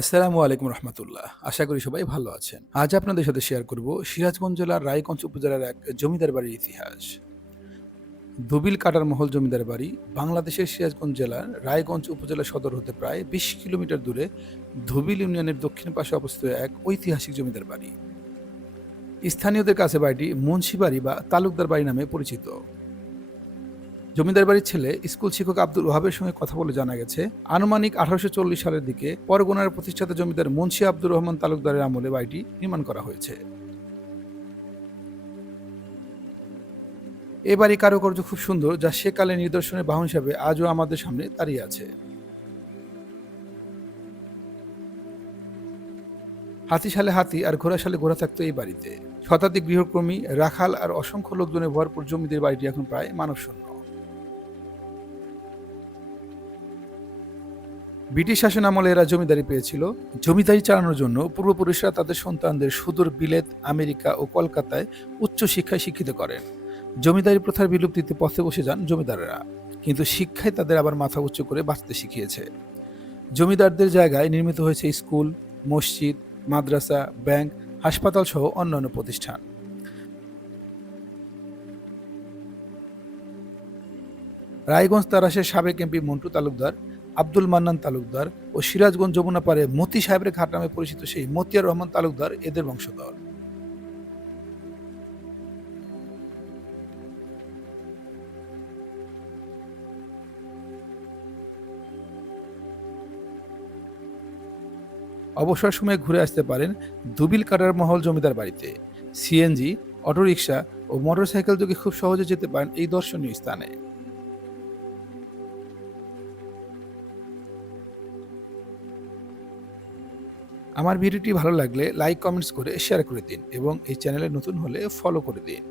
আসসালামু আলাইকুম রহমতুল্লাহ। আশা করি সবাই ভালো আছেন। আজ আপনাদের সাথে শেয়ার করব সিরাজগঞ্জ জেলার রায়গঞ্জ উপজেলার এক জমিদার বাড়ির ইতিহাস। দুবিল কাটার মহল জমিদার বাড়ি বাংলাদেশের সিরাজগঞ্জ জেলার রায়গঞ্জ উপজেলা সদর হতে প্রায় বিশ কিলোমিটার দূরে ধুবিল ইউনিয়নের দক্ষিণ পাশে অবস্থিত এক ঐতিহাসিক জমিদার বাড়ি। স্থানীয়দের কাছে বাড়িটি মুন্সি বাড়ি বা তালুকদার বাড়ি নামে পরিচিত। জমিদার বাড়ির ছেলে, স্কুল শিক্ষক আব্দুল ওহাবের সঙ্গে কথা বলে জানা গেছে, আনুমানিক আঠারোশো চল্লিশ সালের দিকে পরগনার প্রতিষ্ঠাতা জমিদার মুন্সি আব্দুর রহমান তালুকদারের আমলে বাড়িটি নির্মাণ করা হয়েছে। এ বাড়ি কারুকার্য খুব সুন্দর, যা সেকালে নিদর্শনের বাহন হিসাবে আজও আমাদের সামনে দাঁড়িয়ে আছে। হাতি সালে হাতি আর ঘোড়া সালে ঘোড়া থাকতো এই বাড়িতে। শতাধিক গৃহকর্মী, রাখাল আর অসংখ্য লোকজনে ভরপুর জমিদের বাড়িটি এখন প্রায় মানব ব্রিটিশ শাসন আমলে এরা জমিদারি পেয়েছিল। জমিদারি চালানোর জন্য পূর্বপুরুষরা তাদের সন্তানদের সুদূর বিলেত আমেরিকা ও কলকাতায় উচ্চ শিক্ষায় শিক্ষিত করেন। জমিদারি প্রথার বিলুপ্তিতে পথে বসে যান জমিদারেরা, কিন্তু শিক্ষায় তাদের আবার মাথা উঁচু করে বাঁচতে শিখিয়েছে। জমিদারদের জায়গায় নির্মিত হয়েছে স্কুল, মসজিদ, মাদ্রাসা, ব্যাংক, হাসপাতাল সহ অন্যান্য প্রতিষ্ঠান। রায়গঞ্জ তারাসের সাবেক এমপি মন্টু তালুকদার আব্দুল মান্নান তালুকদার ও সিরাজগঞ্জ যমুনা পারে মতি সাহেবের ঘাট নামে পরিচিত সেই মতিয়ার রহমান তালুকদার এদের বংশধর। অবসর সময়ে ঘুরে আসতে পারেন দুবিল কাটার মহল জমিদার বাড়িতে। সিএনজি, অটোরিকশা ও মোটরসাইকেল যোগে খুব সহজে যেতে পারেন এই দর্শনীয় স্থানে। আমার ভিডিওটি ভালো লাগলে লাইক, কমেন্টস করে শেয়ার করে দিন এবং এই চ্যানেলে নতুন হলে ফলো করে দিন।